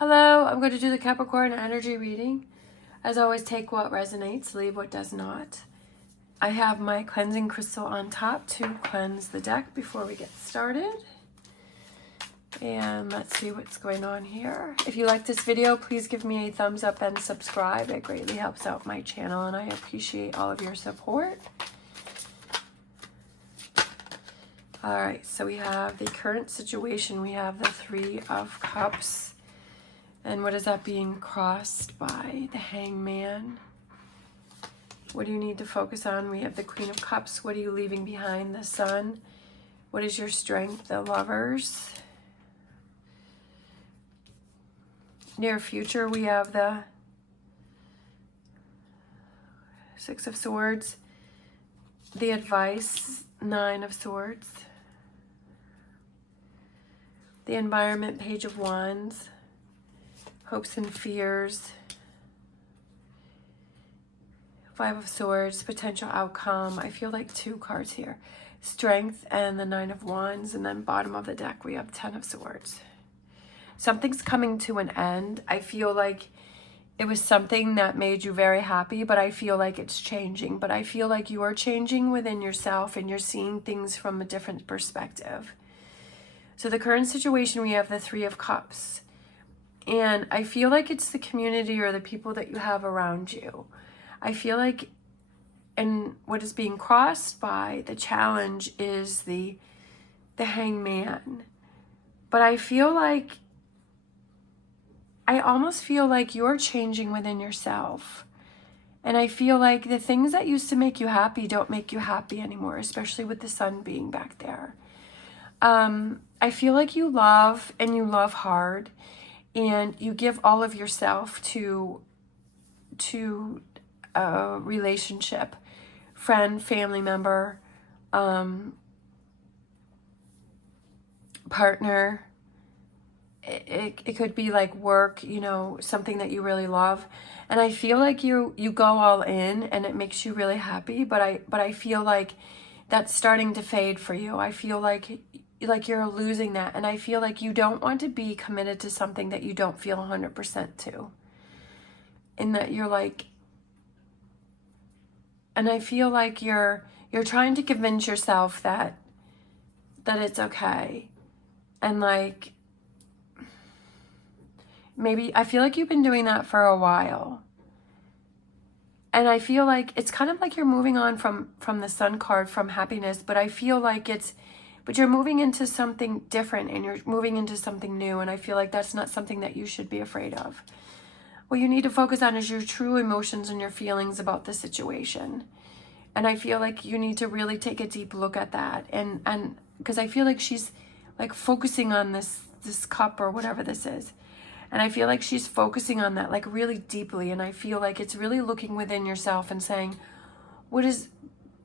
Hello, I'm going to do the Capricorn energy reading. As always, take what resonates, leave what does not. I have my cleansing crystal on top to cleanse the deck before we get started. And let's see what's going on here. If you like this video, please give me a thumbs up and subscribe. It greatly helps out my channel and I appreciate all of your support. All right, so we have the current situation. We have the Three of Cups. And what is that being crossed by? The Hangman. What do you need to focus on? We have the Queen of Cups. What are you leaving behind? The Sun. What is your strength? The Lovers. Near future, we have the Six of Swords. The Advice. Nine of Swords. The Environment. Page of Wands. Hopes and fears. Five of Swords, potential outcome. I feel like two cards here. Strength and the Nine of Wands. And then bottom of the deck, we have Ten of Swords. Something's coming to an end. I feel like it was something that made you very happy, but I feel like it's changing. But I feel like you are changing within yourself and you're seeing things from a different perspective. So the current situation, we have the Three of Cups. And I feel like it's the community or the people that you have around you. I feel like, and what is being crossed by the challenge is the Hangman. But I feel like, I almost feel like you're changing within yourself. And I feel like the things that used to make you happy don't make you happy anymore, especially with the Sun being back there. I feel like you love and you love hard. And you give all of yourself to a relationship, friend, family member, partner. It could be like work, you know, something that you really love. And I feel like you go all in and it makes you really happy. But I feel like that's starting to fade for you. I feel like you're losing that. And I feel like you don't want to be committed to something that you don't feel 100% to. And that you're like, and I feel like you're trying to convince yourself that it's okay. And like, maybe, I feel like you've been doing that for a while. And I feel like it's kind of like you're moving on from the Sun card, from happiness, but I feel like but you're moving into something different and you're moving into something new. And I feel like that's not something that you should be afraid of. What you need to focus on is your true emotions and your feelings about the situation. And I feel like you need to really take a deep look at that. And because I feel like she's like focusing on this cup or whatever this is. And I feel like she's focusing on that like really deeply. And I feel like it's really looking within yourself and saying,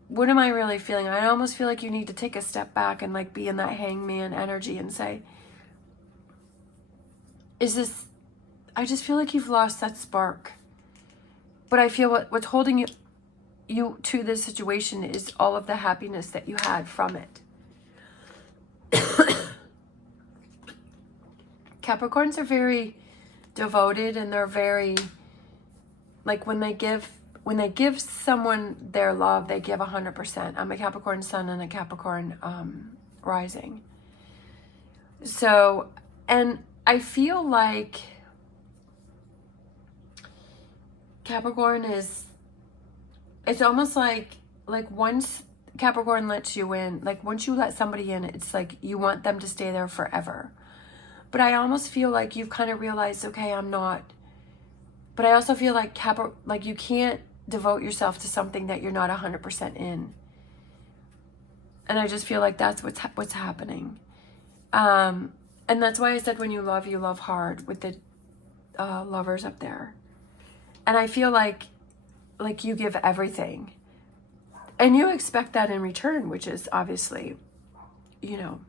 what am I really feeling? I almost feel like you need to take a step back and like be in that Hangman energy and say, I just feel like you've lost that spark. But I feel what's holding you to this situation is all of the happiness that you had from it. Capricorns are very devoted and they're very, like when they give someone their love, they give 100%. I'm a Capricorn Sun and a Capricorn rising. So, and I feel like Capricorn it's almost like once Capricorn lets you in, like once you let somebody in, it's like you want them to stay there forever. But I almost feel like you've kind of realized, okay, I'm not. But I also feel like you can't devote yourself to something that you're not 100% in. And I just feel like that's what's happening. And that's why I said when you love hard with the Lovers up there. And I feel like you give everything. And you expect that in return, which is obviously, you know,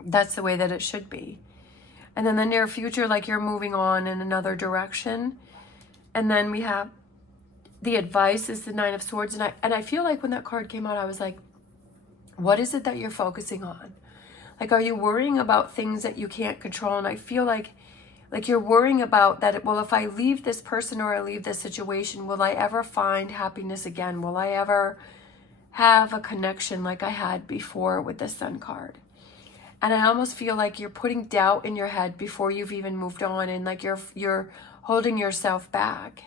that's the way that it should be. And then the near future, like you're moving on in another direction. And then we have the Advice is the Nine of Swords. And I feel like when that card came out, I was like, what is it that you're focusing on? Like, are you worrying about things that you can't control? And I feel like Like you're worrying about that, well, if I leave this person or I leave this situation, will I ever find happiness again? Will I ever have a connection like I had before with the Sun card? And I almost feel like you're putting doubt in your head before you've even moved on, and like you're holding yourself back.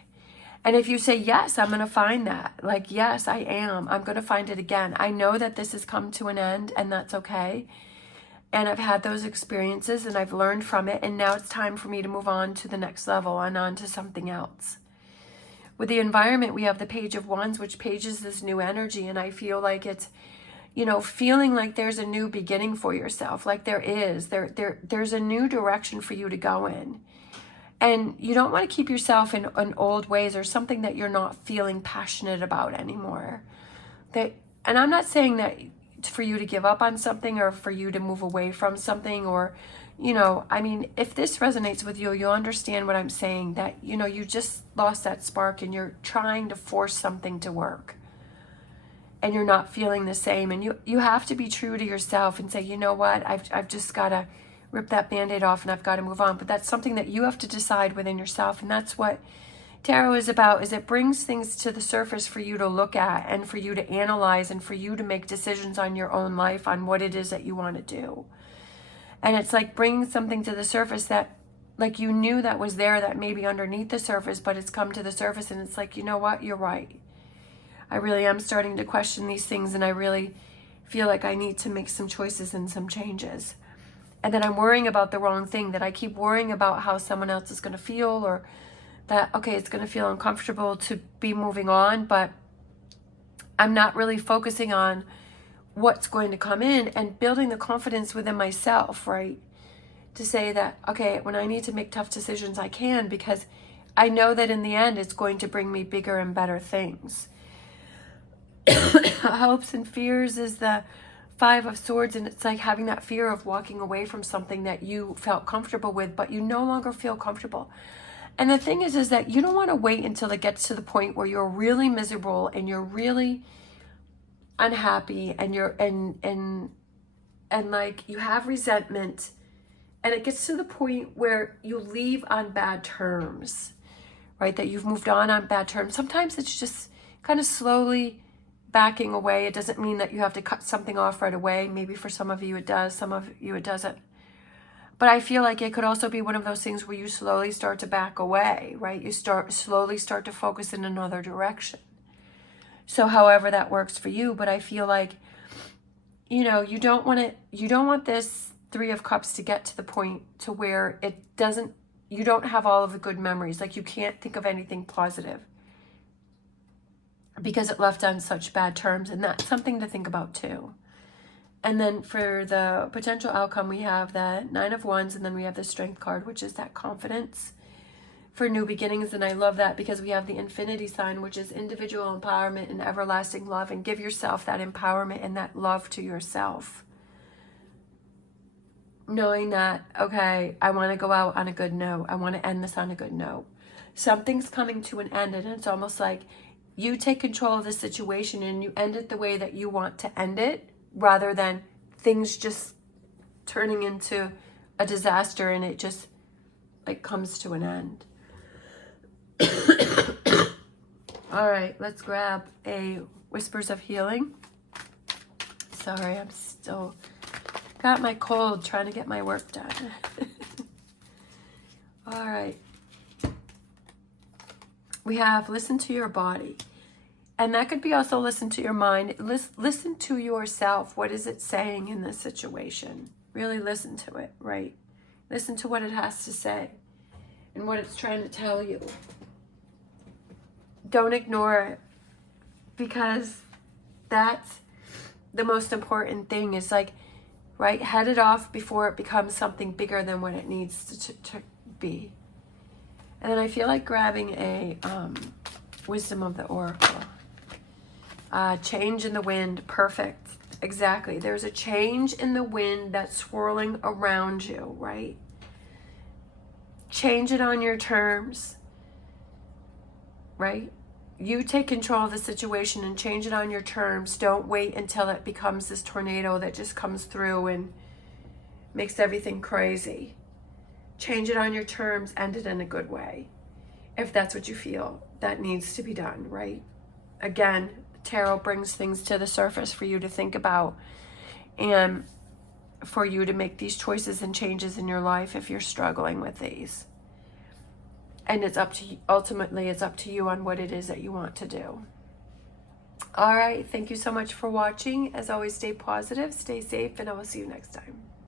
And if you say, yes, I'm going to find that, like, yes, I am, I'm going to find it again. I know that this has come to an end, and that's okay. And I've had those experiences and I've learned from it. And now it's time for me to move on to the next level and on to something else. With the environment, we have the Page of Wands, which pages this new energy. And I feel like it's, you know, feeling like there's a new beginning for yourself. Like there's a new direction for you to go in. And you don't want to keep yourself in old ways or something that you're not feeling passionate about anymore. And I'm not saying that for you to give up on something or for you to move away from something, or, you know, I mean, if this resonates with you, you'll understand what I'm saying, that, you know, you just lost that spark and you're trying to force something to work and you're not feeling the same. And you have to be true to yourself and say, you know what, I've just got to rip that Band-Aid off and I've got to move on. But that's something that you have to decide within yourself. And that's what tarot is about, is it brings things to the surface for you to look at and for you to analyze and for you to make decisions on your own life on what it is that you want to do. And it's like bringing something to the surface that, like, you knew that was there, that maybe underneath the surface, but it's come to the surface and it's like, you know what, you're right. I really am starting to question these things and I really feel like I need to make some choices and some changes. And then I'm worrying about the wrong thing, that I keep worrying about how someone else is going to feel, or that, okay, it's going to feel uncomfortable to be moving on, but I'm not really focusing on what's going to come in and building the confidence within myself, right? To say that, okay, when I need to make tough decisions, I can, because I know that in the end, it's going to bring me bigger and better things. Hopes and fears is the Five of Swords, and it's like having that fear of walking away from something that you felt comfortable with, but you no longer feel comfortable. And the thing is that you don't want to wait until it gets to the point where you're really miserable and you're really unhappy and you're and like you have resentment, and it gets to the point where you leave on bad terms, right? That you've moved on bad terms. Sometimes it's just kind of slowly backing away. It doesn't mean that you have to cut something off right away. Maybe for some of you it does, some of you it doesn't. But I feel like it could also be one of those things where you slowly start to back away, right? You slowly start to focus in another direction. So however that works for you, but I feel like, you know, you don't want this Three of Cups to get to the point to where you don't have all of the good memories. Like you can't think of anything positive because it left on such bad terms, and that's something to think about too. And then for the potential outcome, we have the Nine of Wands, and then we have the Strength card, which is that confidence for new beginnings. And I love that because we have the Infinity sign, which is individual empowerment and everlasting love. And give yourself that empowerment and that love to yourself. Knowing that, okay, I want to go out on a good note. I want to end this on a good note. Something's coming to an end, and it's almost like you take control of the situation and you end it the way that you want to end it, rather than things just turning into a disaster and it just like comes to an end. All right, let's grab a Whispers of Healing. Sorry, I'm still got my cold trying to get my work done. All right. We have listen to your body. And that could be also listen to your mind. Listen to yourself. What is it saying in this situation? Really listen to it, right? Listen to what it has to say and what it's trying to tell you. Don't ignore it, because that's the most important thing, is like, right, head it off before it becomes something bigger than what it needs to be. And then I feel like grabbing a Wisdom of the Oracle. Change in the wind. Perfect. Exactly. There's a change in the wind that's swirling around you, right? Change it on your terms, right? You take control of the situation and change it on your terms. Don't wait until it becomes this tornado that just comes through and makes everything crazy. change it on your terms, end it in a good way, if that's what you feel that needs to be done, right? Again, tarot brings things to the surface for you to think about, and for you to make these choices and changes in your life if you're struggling with these. And it's up to you, ultimately it's up to you on what it is that you want to do. All right, thank you so much for watching. As always, stay positive, stay safe, and I will see you next time.